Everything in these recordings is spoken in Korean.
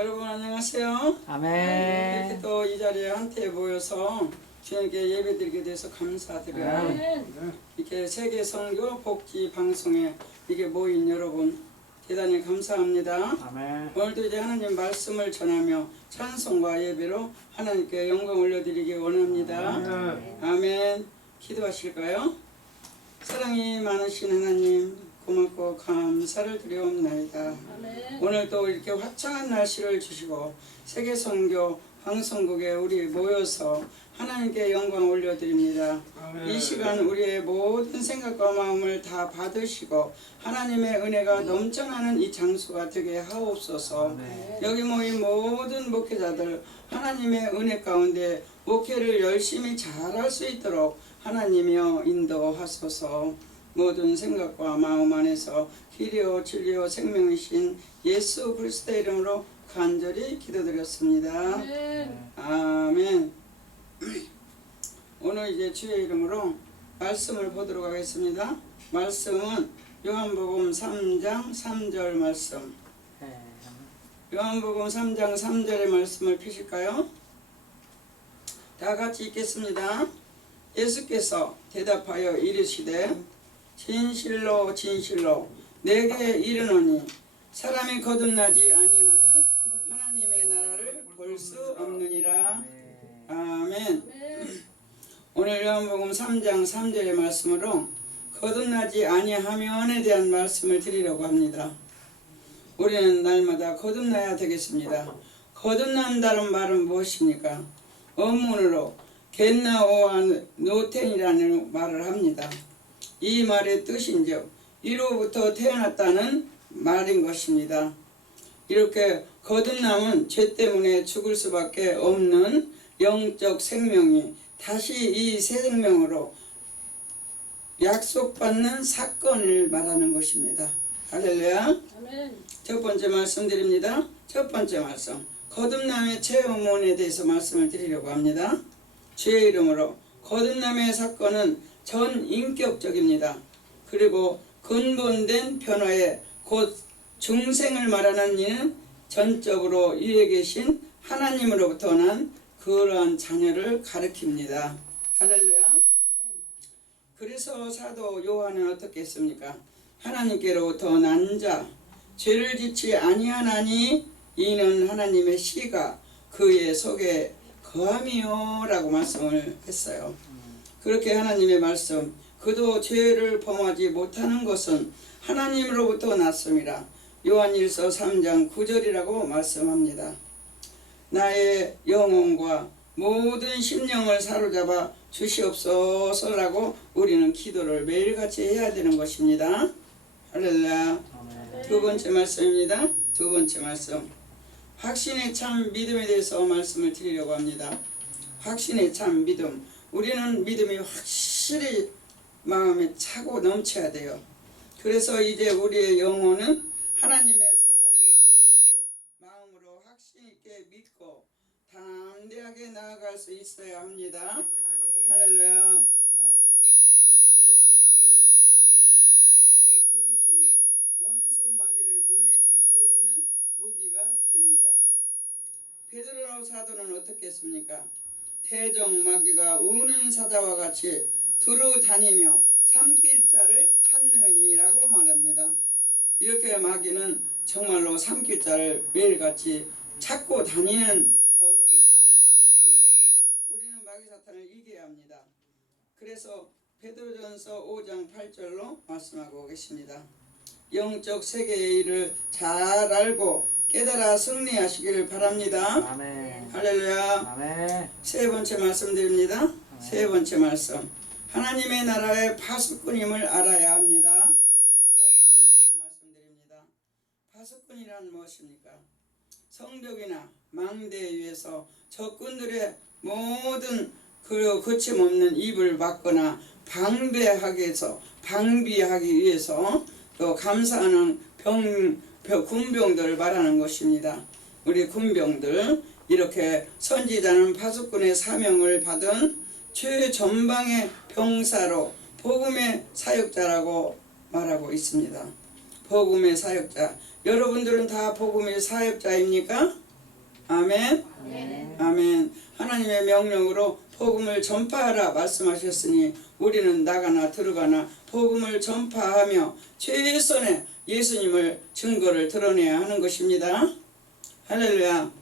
여러분 안녕하세요. 아멘. 이렇게 또 이 자리에 함께 모여서 주님께 예배드리게 돼서 감사드려요. 아멘. 이렇게 세계 선교 복지 방송에 이게 모인 여러분 대단히 감사합니다. 아멘. 오늘도 이제 하나님 말씀을 전하며 찬송과 예배로 하나님께 영광 올려드리기 원합니다. 아멘. 기도하실까요? 사랑이 많으신 하나님 고맙고 감사를 드려옵나이다. 오늘 또 이렇게 화창한 날씨를 주시고 세계 선교 방송국에 우리 모여서 하나님께 영광 올려드립니다. 이 시간 우리의 모든 생각과 마음을 다 받으시고 하나님의 은혜가 넘쳐나는 이 장소가 되게 하옵소서. 여기 모인 모든 목회자들 하나님의 은혜 가운데 목회를 열심히 잘할 수 있도록 하나님이여 인도하소서. 모든 생각과 마음 안에서 길이요 진리요 생명이신 예수 그리스도의 이름으로 간절히 기도드렸습니다. 아멘. 오늘 이제 주의 이름으로 말씀을 보도록 하겠습니다. 말씀은 요한복음 3장 3절 말씀. 요한복음 3장 3절의 말씀을 피실까요? 다 같이 읽겠습니다. 예수께서 대답하여 이르시되 진실로 진실로 내게 이르노니 사람이 거듭나지 아니하면 하나님의 나라를 볼 수 없느니라. 아멘. 오늘 요한복음 3장 3절의 말씀으로 거듭나지 아니하면에 대한 말씀을 드리려고 합니다. 우리는 날마다 거듭나야 되겠습니다. 거듭난다는 말은 무엇입니까? 원문으로 겟나오아 노텐이라는 말을 합니다. 이 말의 뜻인즉 이로부터 태어났다는 말인 것입니다. 이렇게 거듭남은 죄 때문에 죽을 수밖에 없는 영적 생명이 다시 이 새 생명으로 약속받는 사건을 말하는 것입니다. 할렐루야. 아멘. 첫 번째 말씀 드립니다. 첫 번째 말씀 거듭남의 체험론에 대해서 말씀을 드리려고 합니다. 주의 이름으로 거듭남의 사건은 전 인격적입니다. 그리고 근본된 변화에 곧 중생을 말하는 이는 전적으로 위에 계신 하나님으로부터 난 그러한 자녀를 가리킵니다. 할렐루야. 그래서 사도 요한은 어떻게 했습니까? 하나님께로부터 난 자, 죄를 짓지 아니하나니 이는 하나님의 씨가 그의 속에 거함이요 라고 말씀을 했어요. 그렇게 하나님의 말씀 그도 죄를 범하지 못하는 것은 하나님으로부터 났음이라 요한일서 3장 9절이라고 말씀합니다. 나의 영혼과 모든 심령을 사로잡아 주시옵소서라고 우리는 기도를 매일같이 해야 되는 것입니다. 할렐루야. 두 번째 말씀입니다. 두 번째 말씀 확신의 참 믿음에 대해서 말씀을 드리려고 합니다. 확신의 참 믿음 우리는 믿음이 확실히 마음에 차고 넘쳐야 돼요. 그래서 이제 우리의 영혼은 하나님의 사랑이 된 것을 마음으로 확신 있게 믿고 담대하게 나아갈 수 있어야 합니다. 할렐루야. 이것이 믿음의 사람들의 행하는 그릇이며 원수 마귀를 물리칠 수 있는 무기가 됩니다. 베드로 사도는 어떻게 했습니까? 태정 마귀가 우는 사자와 같이 두루 다니며 삼킬 자를 찾느니라고 말합니다. 이렇게 마귀는 정말로 삼킬 자를 매일같이 찾고 다니는 더러운 마귀 사탄이에요. 우리는 마귀 사탄을 이겨야 합니다. 그래서 베드로전서 5장 8절로 말씀하고 계십니다. 영적 세계의 일을 잘 알고 깨달아 승리하시기를 바랍니다. 아멘. 할렐루야. 아멘. 세 번째 말씀 드립니다. 아멘. 세 번째 말씀 하나님의 나라의 파수꾼임을 알아야 합니다. 파수꾼에 대해서 말씀드립니다. 파수꾼이란 무엇입니까? 성벽이나 망대에 의해서 적군들의 모든 그 거침없는 입을 막거나 방비하기 위해서 또 감사하는 군병들을 말하는 것입니다. 우리 군병들 이렇게 선지자는 파수꾼의 사명을 받은 최전방의 병사로 복음의 사역자라고 말하고 있습니다. 복음의 사역자 여러분들은 다 복음의 사역자입니까? 아멘. 아멘. 하나님의 명령으로 복음을 전파하라 말씀하셨으니 우리는 나가나 들어가나 복음을 전파하며 최선의 예수님을 증거를 드러내야 하는 것입니다. 할렐루야.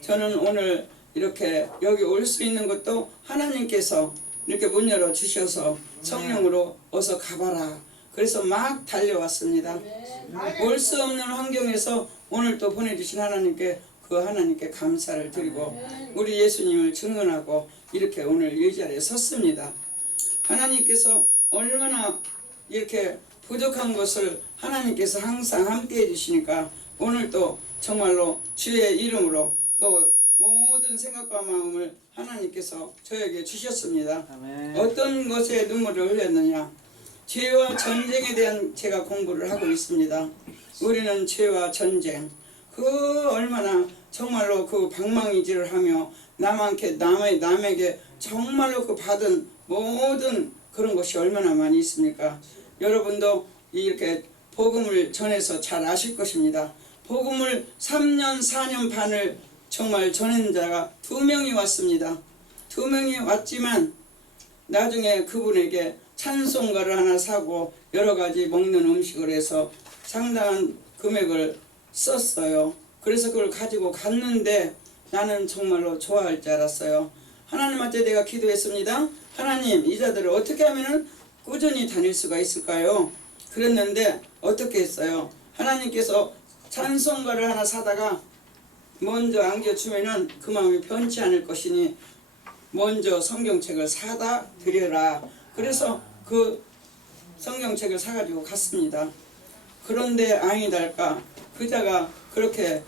저는 오늘 이렇게 여기 올 수 있는 것도 하나님께서 이렇게 문 열어 주셔서 성령으로 어서 가봐라. 그래서 막 달려왔습니다. 올 수 없는 환경에서 오늘 또 보내주신 하나님께 그 하나님께 감사를 드리고 우리 예수님을 증언하고 이렇게 오늘 이 자리에 섰습니다. 하나님께서 얼마나 이렇게 부족한 것을 하나님께서 항상 함께 해주시니까 오늘 또 정말로 주의 이름으로 또 모든 생각과 마음을 하나님께서 저에게 주셨습니다. 아멘. 어떤 것에 눈물을 흘렸느냐, 죄와 전쟁에 대한 제가 공부를 하고 있습니다. 우리는 죄와 전쟁, 그 얼마나 정말로 그 방망이질을 하며 남에게 정말로 그 받은 모든 그런 것이 얼마나 많이 있습니까? 여러분도 이렇게 복음을 전해서 잘 아실 것입니다. 복음을 3년 4년 반을 정말 전한 자가 2명이 왔습니다. 2명이 왔지만 나중에 그분에게 찬송가를 하나 사고 여러 가지 먹는 음식을 해서 상당한 금액을 썼어요. 그래서 그걸 가지고 갔는데 나는 정말로 좋아할 줄 알았어요. 하나님한테 내가 기도했습니다. 하나님, 이 자들을 어떻게 하면 꾸준히 다닐 수가 있을까요? 그랬는데 어떻게 했어요? 하나님께서 찬송가를 하나 사다가 먼저 안겨주면은 그 마음이 변치 않을 것이니 먼저 성경책을 사다 드려라. 그래서 그 성경책을 사가지고 갔습니다. 그런데 아니달까 그자가 그렇게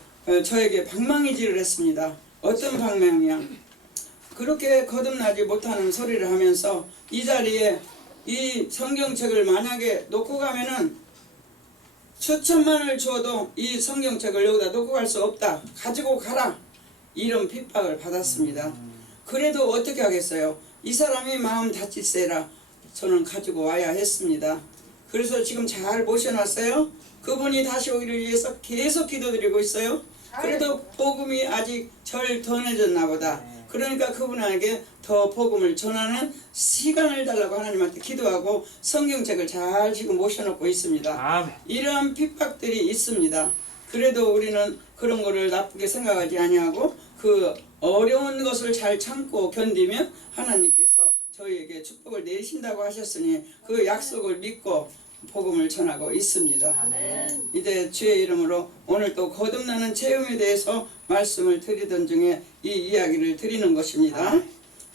저에게 방망이질을 했습니다. 어떤 방망이야? 그렇게 거듭나지 못하는 소리를 하면서 이 자리에 이 성경책을 만약에 놓고 가면은 수천만을 주어도 이 성경책을 여기다 놓고 갈 수 없다. 가지고 가라. 이런 핍박을 받았습니다. 그래도 어떻게 하겠어요? 이 사람이 마음 다칠세라 저는 가지고 와야 했습니다. 그래서 지금 잘 모셔놨어요. 그분이 다시 오기를 위해서 계속 기도드리고 있어요. 그래도 복음이 아직 절 더 늦었나 보다. 그러니까 그분에게 더 복음을 전하는 시간을 달라고 하나님한테 기도하고 성경책을 잘 지금 모셔놓고 있습니다. 이러한 핍박들이 있습니다. 그래도 우리는 그런 거를 나쁘게 생각하지 아니하고 그 어려운 것을 잘 참고 견디면 하나님께서 저희에게 축복을 내리신다고 하셨으니 그 약속을 믿고 복음을 전하고 있습니다. 아멘. 이제 주의 이름으로 오늘 또 거듭나는 체험에 대해서 말씀을 드리던 중에 이 이야기를 드리는 것입니다.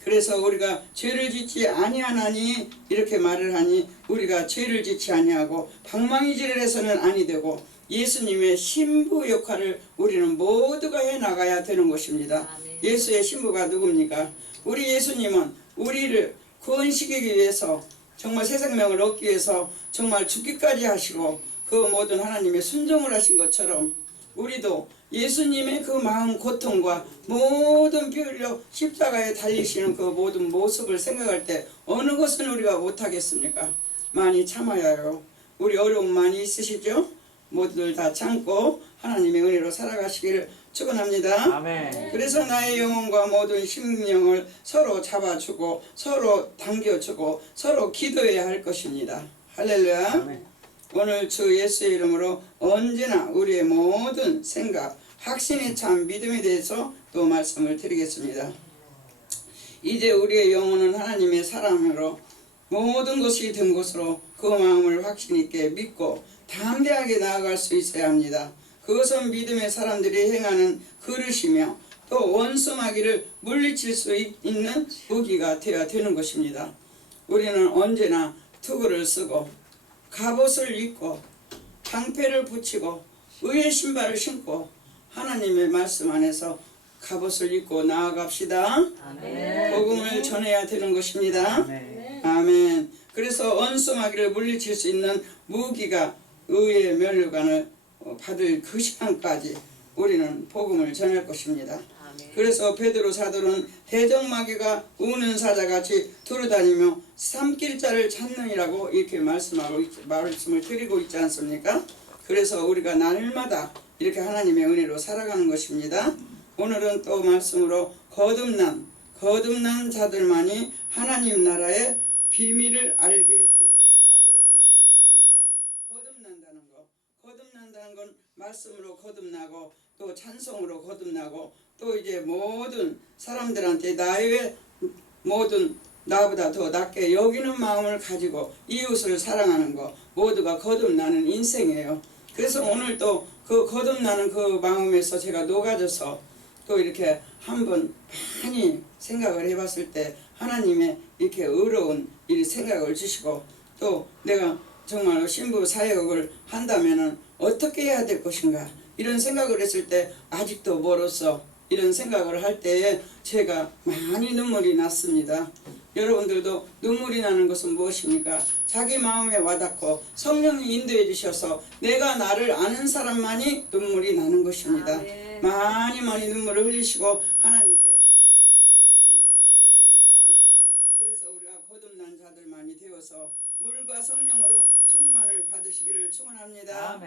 그래서 우리가 죄를 짓지 아니하나니 이렇게 말을 하니 우리가 죄를 짓지 아니하고 방망이질을 해서는 아니 되고 예수님의 신부 역할을 우리는 모두가 해나가야 되는 것입니다. 아멘. 예수의 신부가 누굽니까? 우리 예수님은 우리를 구원시키기 위해서 정말 새 생명을 얻기 위해서 정말 죽기까지 하시고 그 모든 하나님의 순종을 하신 것처럼 우리도 예수님의 그 마음 고통과 모든 피 흘려 십자가에 달리시는 그 모든 모습을 생각할 때 어느 것은 우리가 못하겠습니까? 많이 참아야 해요. 우리 어려움 많이 있으시죠? 모두들 다 참고 하나님의 은혜로 살아가시기를 축원합니다. 아멘. 그래서 나의 영혼과 모든 심령을 서로 잡아주고 서로 당겨주고 서로 기도해야 할 것입니다. 할렐루야. 아멘. 오늘 주 예수의 이름으로 언제나 우리의 모든 생각, 확신에 찬 믿음에 대해서 또 말씀을 드리겠습니다. 이제 우리의 영혼은 하나님의 사랑으로 모든 것이 된 것으로 그 마음을 확신 있게 믿고 담대하게 나아갈 수 있어야 합니다. 그것은 믿음의 사람들이 행하는 그릇이며 또 원수마귀를 물리칠 수 있는 무기가 되어야 되는 것입니다. 우리는 언제나 투구를 쓰고 갑옷을 입고 방패를 붙이고 의의 신발을 신고 하나님의 말씀 안에서 갑옷을 입고 나아갑시다. 아멘. 복음을 전해야 되는 것입니다. 아멘. 아멘. 그래서 원수마귀를 물리칠 수 있는 무기가 의의 면류관을 받을 그 시간까지 우리는 복음을 전할 것입니다. 아멘. 그래서 베드로 사도는 해적마귀가 우는 사자같이 두루다니며 삼킬 자를 찾느니라고 이렇게 말씀을 드리고 있지 않습니까? 그래서 우리가 날마다 이렇게 하나님의 은혜로 살아가는 것입니다. 오늘은 또 말씀으로 거듭난 자들만이 하나님 나라의 비밀을 알게 됩니다에 대해서 말씀을 드립니다. 거듭난다는 건 말씀으로 거듭나고 또 찬송으로 거듭나고 또 이제 모든 사람들한테 나의 모든 나보다 더 낫게 여기는 마음을 가지고 이웃을 사랑하는 거 모두가 거듭나는 인생이에요. 그래서 오늘 또 그 거듭나는 그 마음에서 제가 녹아져서 또 이렇게 한번 많이 생각을 해봤을 때 하나님의 이렇게 의로운 이 생각을 주시고 또 내가 정말 신부 사역을 한다면은 어떻게 해야 될 것인가 이런 생각을 했을 때 아직도 멀었어 이런 생각을 할 때에 제가 많이 눈물이 났습니다. 여러분들도 눈물이 나는 것은 무엇입니까? 자기 마음에 와닿고 성령이 인도해 주셔서 내가 나를 아는 사람만이 눈물이 나는 것입니다. 많이 눈물을 흘리시고 하나님께 기도 많이 하시기 원합니다. 그래서 우리가 거듭난 자들만이 되어서 물과 성령으로 충만을 받으시기를 축원합니다.